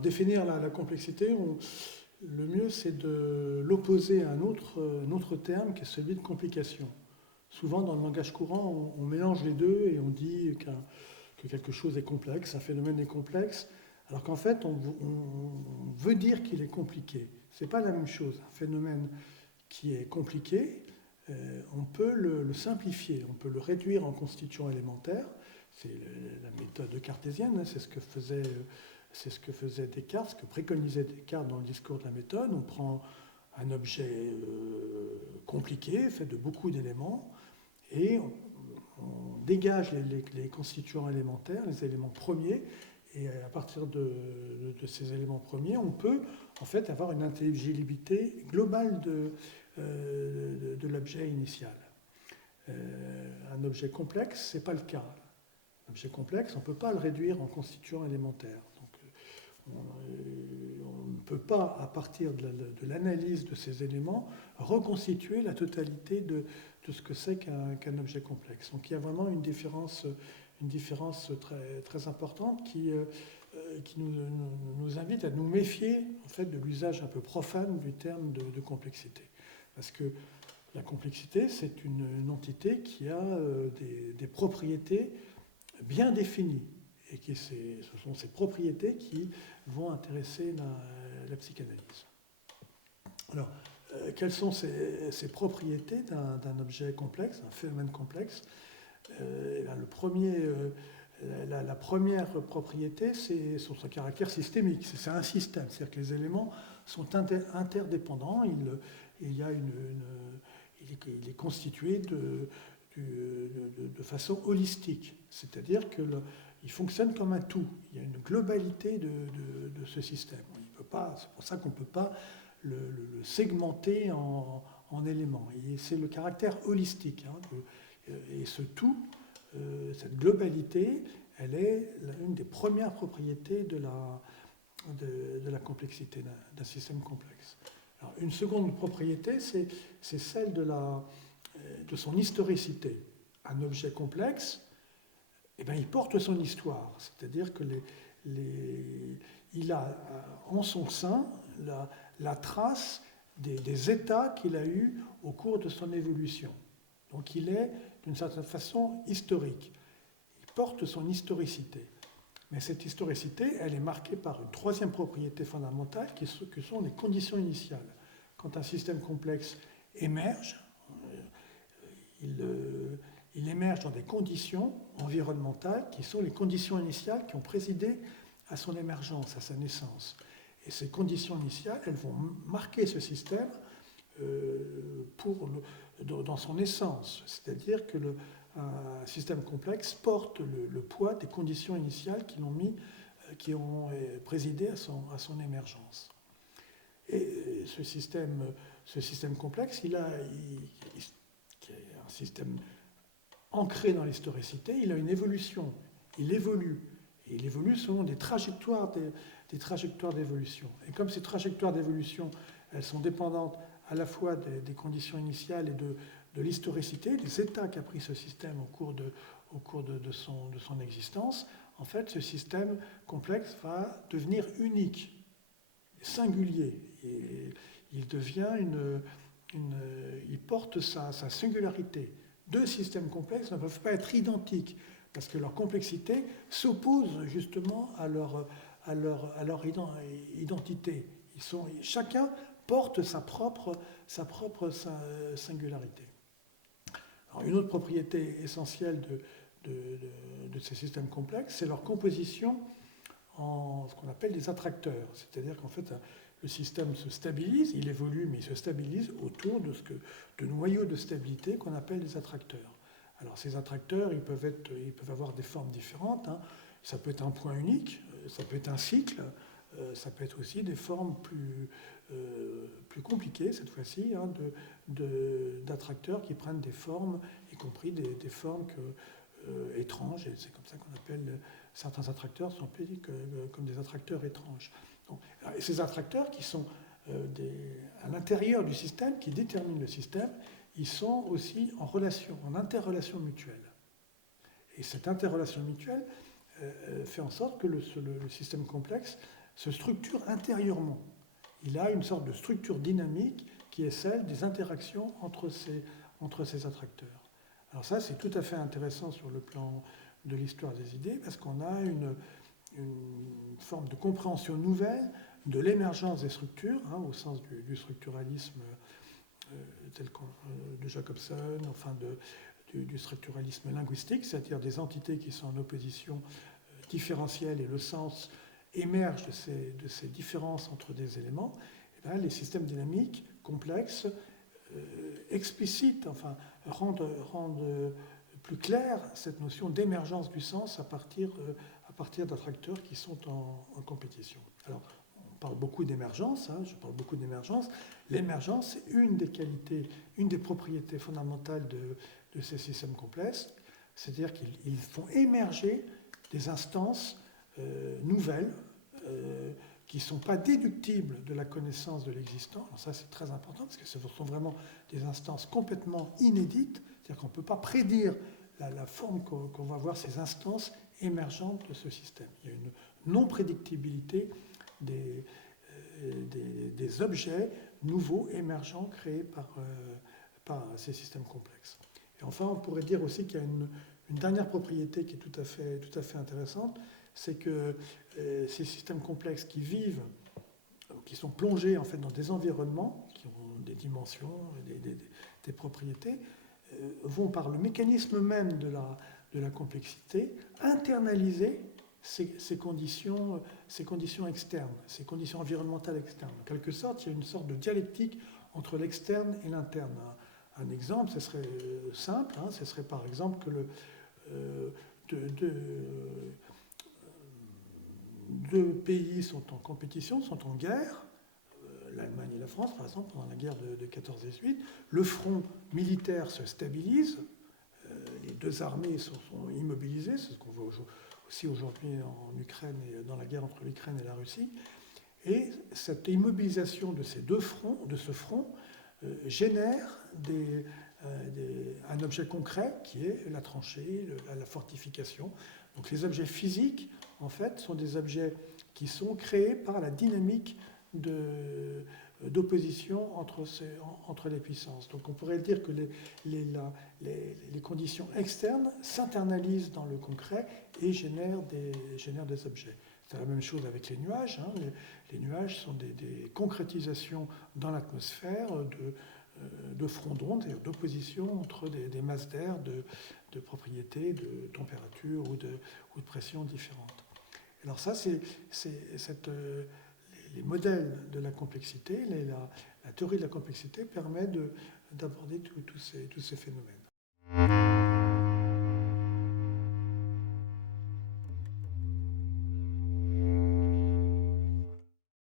Alors définir la complexité, le mieux c'est de l'opposer à un autre terme qui est celui de complication. Souvent dans le langage courant, on mélange les deux et on dit que quelque chose est complexe, un phénomène est complexe, alors qu'en fait on veut dire qu'il est compliqué. Ce n'est pas la même chose. Un phénomène qui est compliqué, on peut le simplifier, on peut le réduire en constituants élémentaires. C'est la méthode cartésienne, hein, c'est ce que faisait Descartes, ce que préconisait Descartes dans le discours de la méthode. On prend un objet compliqué, fait de beaucoup d'éléments, et on dégage les constituants élémentaires, les éléments premiers, et à partir de ces éléments premiers, on peut en fait avoir une intelligibilité globale de l'objet initial. Un objet complexe, ce n'est pas le cas. Un objet complexe, on ne peut pas le réduire en constituants élémentaires. Donc, on ne peut pas, à partir de l'analyse de ces éléments, reconstituer la totalité de ce que c'est qu'un objet complexe. Donc il y a vraiment une différence très, très importante qui nous invite à nous méfier en fait, de l'usage un peu profane du terme de complexité. Parce que la complexité, c'est une entité qui a des propriétés bien définies. Et ce sont ces propriétés qui vont intéresser la psychanalyse. Alors, quelles sont ces propriétés d'un objet complexe, d'un phénomène complexe? La première propriété, c'est son caractère systémique. C'est un système, c'est-à-dire que les éléments sont interdépendants. Il est constitué de façon holistique, c'est-à-dire qu'il fonctionne comme un tout. Il y a une globalité de ce système. C'est pour ça qu'on ne peut pas le segmenter en éléments. Et c'est le caractère holistique. Et ce tout, cette globalité, elle est une des premières propriétés de la complexité d'un système complexe. Alors, une seconde propriété, c'est celle de son historicité. Un objet complexe, eh bien, il porte son histoire, c'est-à-dire il a en son sein la trace des états qu'il a eus au cours de son évolution. Donc il est, d'une certaine façon, historique. Il porte son historicité. Mais cette historicité, elle est marquée par une troisième propriété fondamentale, que sont les conditions initiales. Quand un système complexe émerge, il émerge dans des conditions environnementales qui sont les conditions initiales qui ont présidé à son émergence, à sa naissance. Et ces conditions initiales, elles vont marquer ce système dans son essence. C'est-à-dire que un système complexe porte le poids des conditions initiales qui ont présidé à son émergence. Et ce système complexe, qui est un système ancré dans l'historicité, il a une évolution. Il évolue. Et il évolue selon des trajectoires d'évolution. Et comme ces trajectoires d'évolution, elles sont dépendantes à la fois des conditions initiales et de l'historicité, des états qu'a pris ce système au cours de son existence, en fait, ce système complexe va devenir unique, singulier. Et il porte sa singularité. Deux systèmes complexes ne peuvent pas être identiques, parce que leur complexité s'oppose justement à leur identité. Chacun porte sa propre singularité. Alors, une autre propriété essentielle de ces systèmes complexes, c'est leur composition en ce qu'on appelle des attracteurs. C'est-à-dire qu'en fait, le système se stabilise, il évolue, mais il se stabilise autour de noyaux de stabilité qu'on appelle des attracteurs. Alors ces attracteurs, ils peuvent avoir des formes différentes. Hein. Ça peut être un point unique, ça peut être un cycle, ça peut être aussi des formes plus compliquées, cette fois-ci, hein, d'attracteurs qui prennent des formes, y compris des formes étranges, et c'est comme ça qu'on appelle certains attracteurs, sont appelés comme des attracteurs étranges. Donc, et ces attracteurs qui sont à l'intérieur du système, qui déterminent le système, ils sont aussi en interrelation mutuelle. Et cette interrelation mutuelle fait en sorte que le système complexe se structure intérieurement. Il a une sorte de structure dynamique qui est celle des interactions entre ces attracteurs. Alors ça, c'est tout à fait intéressant sur le plan de l'histoire des idées, parce qu'on a une forme de compréhension nouvelle de l'émergence des structures, hein, au sens du structuralisme de Jacobson, enfin du structuralisme linguistique, c'est-à-dire des entités qui sont en opposition différentielle et le sens émerge de ces différences entre des éléments. Et bien, les systèmes dynamiques complexes explicitent, enfin, rendent plus claire cette notion d'émergence du sens à partir d'attracteurs qui sont en compétition. Alors, on parle beaucoup d'émergence, hein, je parle beaucoup d'émergence. L'émergence, c'est une des qualités, une des propriétés fondamentales de ces systèmes complexes, c'est-à-dire qu'ils font émerger des instances nouvelles qui ne sont pas déductibles de la connaissance de l'existant. Alors ça, c'est très important, parce que ce sont vraiment des instances complètement inédites, c'est-à-dire qu'on ne peut pas prédire la forme qu'on va avoir ces instances émergentes de ce système. Il y a une non-prédictibilité des objets nouveaux, émergents, créés par ces systèmes complexes. Et enfin, on pourrait dire aussi qu'il y a une dernière propriété qui est tout à fait intéressante, c'est que ces systèmes complexes qui vivent, qui sont plongés en fait dans des environnements qui ont des dimensions, des propriétés, vont par le mécanisme même de la complexité internaliser ces conditions externes, ces conditions environnementales externes. En quelque sorte, il y a une sorte de dialectique entre l'externe et l'interne. Un exemple, ce serait simple, hein, ce serait par exemple que deux pays sont en compétition, sont en guerre, l'Allemagne et la France, par exemple, pendant la guerre de 14-18. Le front militaire se stabilise, les deux armées sont immobilisées, c'est ce qu'on voit aussi aujourd'hui en Ukraine et dans la guerre entre l'Ukraine et la Russie. Et cette immobilisation de ces deux fronts, de ce front, génère un objet concret qui est la tranchée, la fortification. Donc les objets physiques, en fait, sont des objets qui sont créés par la dynamique d'opposition entre les puissances. Donc on pourrait dire que les conditions externes s'internalisent dans le concret et génèrent des objets. C'est la même chose avec les nuages. Hein. Les nuages sont des concrétisations dans l'atmosphère de fronts d'onde, c'est-à-dire d'opposition entre des masses d'air de propriétés, de température ou de pression différentes. Alors ça, les modèles de la complexité, la théorie de la complexité permet d'aborder tous ces phénomènes.